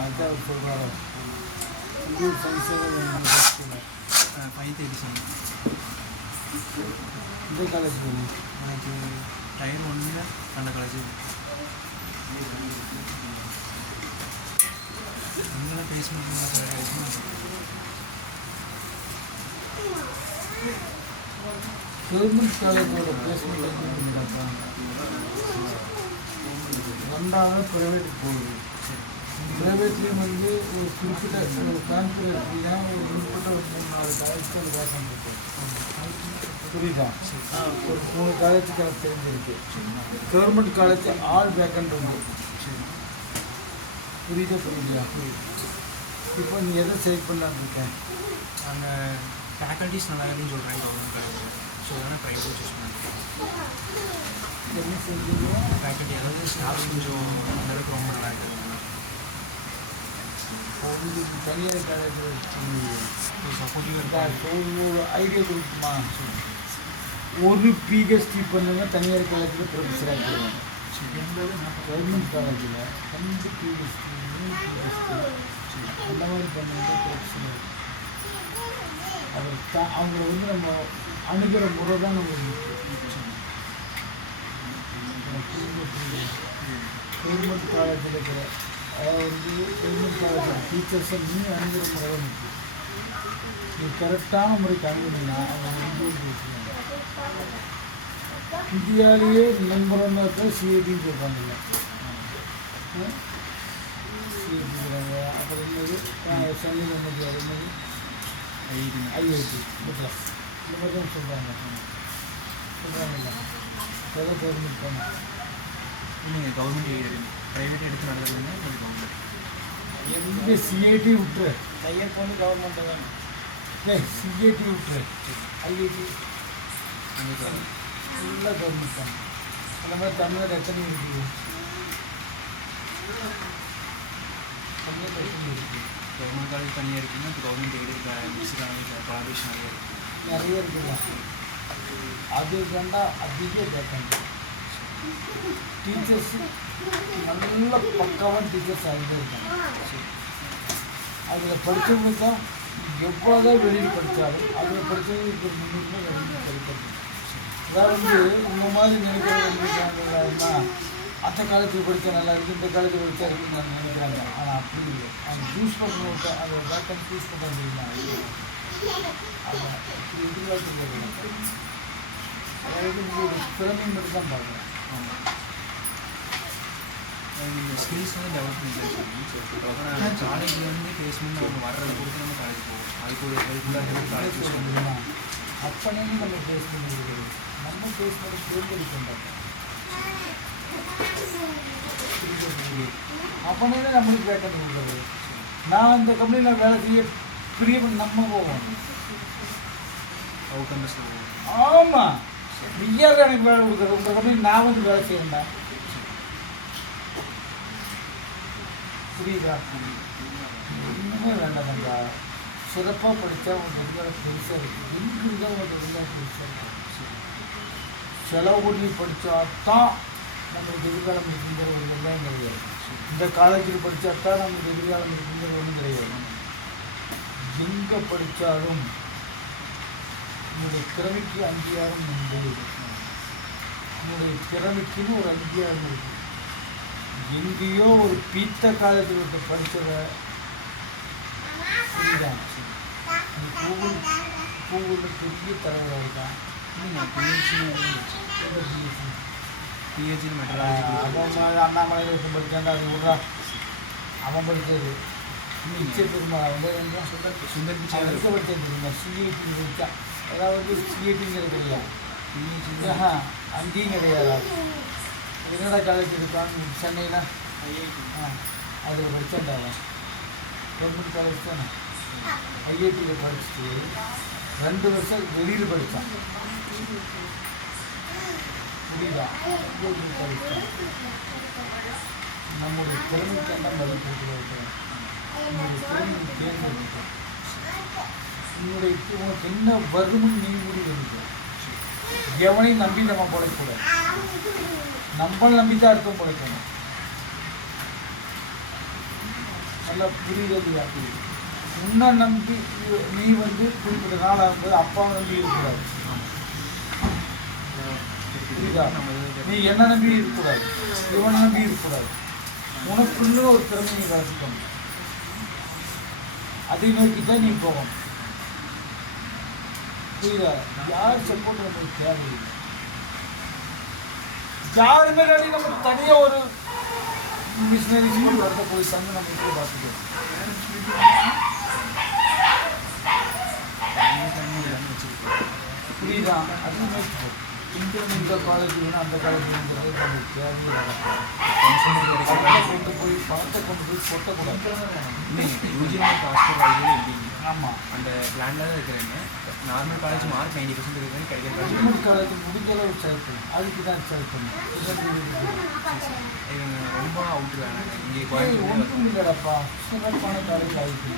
அதான் சொல்கிறாரோ சயின்ஸே 5:30 இந்த காலேஜ் எனக்கு டயர் 1 அந்த காலேஜ் அங்கெல்லாம் பேஸ்மெண்ட் கவர்மெண்ட் காலேஜோட பிளேஸ்மெண்ட் வந்தாலும் ப்ரைவேட்டுக்கு போகுது. ப்ரைவேட்லேயும் வந்து ஒரு குறிப்பிட்ட ஒரு கான்ஃபர் எடுத்தீங்கன்னா ஒரு குறிப்பிட்ட ஒரு 3-4 காலேஜுக்கு அது வேகம் இருக்குது. புரியுதா? ஒரு 3 காலேஜுக்கு எனக்கு தெரிஞ்சிருக்கு. கவர்மெண்ட் காலேஜ் ஆல் வேக்கண்ட் உண்டு. புரியுதா? இப்போ நீ எதை செலக்ட் பண்ணலான்னு இருக்கேன்? அங்கே ஃபேக்கல்ட்டிஸ் நல்லா இருக்குன்னு சொல்கிறேன் கவர்மெண்ட் காலேஜ். ஸோ அதனால் ப்ரைவேட் சூஸ் பண்ணுறேன். என்ன செஞ்சீங்க? ஃபேக்கல்ட்டி அதாவது ஸ்டாஃப்ஸ் கொஞ்சம் அந்தளவுக்கு ரொம்ப நல்லா இருக்குது. உங்களுக்கு தனியார் காலேஜ் சப்போர்ட்டிவாக ஒரு ஐடியா கொடுக்குமா? ஒரு பிஹெச்டி பண்ணுங்க தனியார் காலேஜில் ப்ரொஃபஸராக போடுவாங்க. கவர்மெண்ட் காலேஜில் 2 பிஹெச்டி 3 பிஹெச்டி அந்த மாதிரி பண்ணுங்க ப்ரொஃபஸராக. அதை அவங்கள வந்து நம்ம அணுகிற முறை தான் நம்ம கவர்மெண்ட் காலேஜில் இருக்கிற அதாவது கவர்மெண்ட் காலேஜ் டீச்சர்ஸை நீ அணுகிற முறை தான் முக்கியம். நீ கரெக்டான முறைக்கு அணுகுனீங்கன்னா அவங்க வச்சுருவாங்க. இந்தியாவிலேயே நம்பர் 1 இருக்கிற சிஐடின்னு சொல்கிறாங்கல்ல, சிஐடிங்கிறாங்க. அப்புறம் என்னது சென்னையில் என்னது என்னது ஐஐடி மெட்ராஸ் இந்த மாதிரி தான் சொல்கிறாங்கல்ல. அதெல்லாம் கவர்மெண்ட் பண்ணணும். நீங்கள் கவர்மெண்ட் எய்டு ப்ரைவேட் எடுத்து நடக்கிறதுங்க கொஞ்சம் கவர்மெண்ட் எங்கே சிஐடி விட்டுரு, தையல் பண்ணி கவர்மெண்ட்டை தான் இல்லை சிஐடி விட்டுரு, ஐஐடி அந்த ஃபுல்லாக கவர்மெண்ட் தான். அந்த மாதிரி தமிழ்நாடு எத்தனை இருக்குது? தமிழ்நாடு எத்தனை இருக்குது? கவர்மெண்ட் காலேஜ் தனியாக இருக்குன்னா இப்போ கவர்மெண்ட் எய்டு மிக்ஸுக்கான கொலாபரேஷன் நிறைய இருக்குல்ல. அது வேண்டாம் அதிக வேக்கண்ட். டீச்சர்ஸ் நல்ல பக்காவான டீச்சர்ஸ் அதில் இருக்காங்க. அதில் படித்தவங்க தான் எவ்வளோதான் வெளியில் படித்தாலும் அதில் படித்தவங்களுக்கு ஒரு முன்னுரிமை வெளியில் கிடைக்கிறது. அதாவது இந்த மாதிரி நினைக்கிறாங்கன்னா அந்த காலேஜில் படித்தா நல்லா இருக்குது, இந்த காலேஜில் படித்தா இருக்குன்னு நான் நினைக்கிறாங்க. ஆனால் அப்படி இல்லை. அவங்க சூஸ் பண்ணுறவங்க அந்த வேக்கண்ட் சூஸ் பண்ண முடியல. அதை எதிர்பார்த்து அதாவது உங்களோட திறமை மட்டும் தான் பார்க்குறேன். இந்த ஸ்கில்ஸ் வந்து டெவலப் பண்ணி காலேஜில் வந்து பேசணும்னு அவங்க வர்றதை பொறுத்து நம்ம காலேஜ் போவோம். அதுக்கு ஒரு ஹெல்ப்ஃபுல்லாக காலேஜ் சூஸ் பண்ணுறோம். அப்பனே நம்ம பேஸ் பண்ணிருக்கிறது நம்ம பேஸ் பண்ணி தேர்ந்தெடுக்க அப்பனே தான் நம்மளுக்கு வேக்கண்ட் கொடுக்குறது. நான் இந்த கம்பெனியில் வேலை செய்ய பிரியப்பட நம்ம போவோம். அவுட்கம்ஸ் ஆமாம், ஃப்ரீயாக எனக்கு வேலை கொடுக்குறது. உங்கள் கம்பெனி நான் வந்து வேலை செய்யண்டா. புரியுதா? இன்னுமே வேண்டாம்டா. சிறப்பாக படித்தா உங்கள் எதிர்காலம் பெருசாக இருக்குது. எங்களுக்கு தான் உங்கள் எதிர்காலம் பெருசாக இருக்குது. செலவு பண்ணி படித்தா தான் நம்மளுக்கு எதிர்காலம் இருக்குங்கிற ஒரு வெள்ளாயம் கிடையாது. இந்த காலேஜில் படித்தா தான் நம்மளுக்கு எதிர்காலம் இருக்குங்கிற ஒன்றும் கிடையாது. எங்கே படித்தாலும் உங்களுடைய திறமைக்கு அங்கீகாரம் உண்டு. உங்களுடைய திறமைக்குன்னு ஒரு அங்கீகாரம் இருக்குது. எங்கேயோ ஒரு பீத்த காலேஜில் ஒருத்தர் படித்ததை புரியுதான் கூகுளில் பெரிய தலைவராக இருக்கான். பிஹெச்டி மெட்ராலஜி அவன் அண்ணாமலையில் ஒருத்தன் படித்தாண்டா, அது விட்றா. அவன் படித்தது நிச்சயம் பெருமாள். அவங்க சுந்தர் பிச்சை படித்தது தெரியுமா? சிஐடி படித்தான். அதாவது சிஐடிங்கிறது கிடையாது, அங்கேயும் கிடையாது. என்னடா காலேஜ் இருக்கான்னு சென்னையில் அதில் படித்தாண்டா. கவர்மெண்ட் காலேஜ் தானே. ஐஐடியில் படிச்சுட்டு 2 வருஷம் வெளியில் படித்தான். புரியுதா? ஐஐடியில் படித்தான். நம்முடைய திறமைக்கு என்ன மதிப்பு இருக்கிறோம்? நம்முடைய திறமையை தேர்ந்தெடுக்கிறோம். உனக்கு என்ன வரும்னு நீ முடிவு எடுக்கிறோம். எவனையும் நம்பி நம்ம பிழைக்கூடாது. நம்மளை நம்பி தான் அர்த்தம் பிழைக்கணும். நல்லா புரிதல் இல்லையா? உன்னை நம்பி நீ வந்து குறிப்பிட்ட நாள் ஆகும்போது அப்பாவை நம்பி இருக்கக்கூடாது. புரியுதா? நீ என்ன நம்பி இருக்கக்கூடாது, இவனை நம்பி இருக்கக்கூடாது. உனக்குன்னு ஒரு திறமையை வளர்த்துக்கணும். அதை நோக்கி தான் நீ போகணும். புரியுதா? யார் சப்போர்ட் நமக்கு தேவையில்லை. யாருமே இல்லாட்டி நம்ம தனியாக ஒரு மிஷினரி ஸ்கூல் வரத போய் தந்து நம்ம இப்படி பார்த்துக்கணும். புரியுதா? அது நோக்கி இந்த காலேஜ் வேணும், அந்த காலேஜ் வேணுங்கிறது நமக்கு தேவையில்லை. கொண்டு போய் பணத்தை கொண்டு போய் கொட்டக்கூடாது. ஆமாம், அந்த பிளானில் தான் இருக்கிறேங்க. நார்மல் காலேஜ் மார்க் 90% இருக்குன்னு கிடைக்கிற கவர்மெண்ட் காலேஜ் முடிஞ்ச அளவு செலக்ட் பண்ணும். அதுக்கு தான் செலக்ட் பண்ணும். ரொம்ப அவுட் வேணாங்க. இங்கே ஒன்றும் இல்லைடாப்பா, சிறப்பான காலேஜ் ஆகிட்டு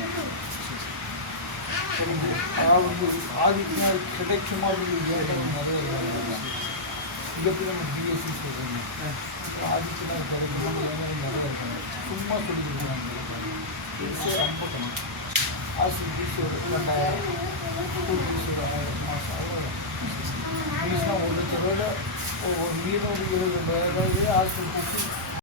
அதாவது ஆதித்யா கிடைக்குமா அப்படின்னு நிறைய இங்கே போய் நம்ம பிஎஸ்சி சொல்கிறோம். ஆதித்யா கிடைக்குமா நிறைய இருக்காங்க. சும்மா சொல்லி கொடுக்குறாங்க. ஃபீஸே ரொம்ப கம்மி. ஹாஸ்டல் ஃபீஸ் ஒரு 2000, ஸ்கூல் ஃபீஸ் ஒரு 1000 மாதம். அவ்வளோ ஃபீஸ்னால் 1 லட்ச ரூபாயில் ஒரு 20,000 ஹாஸ்டல் ஃபீஸு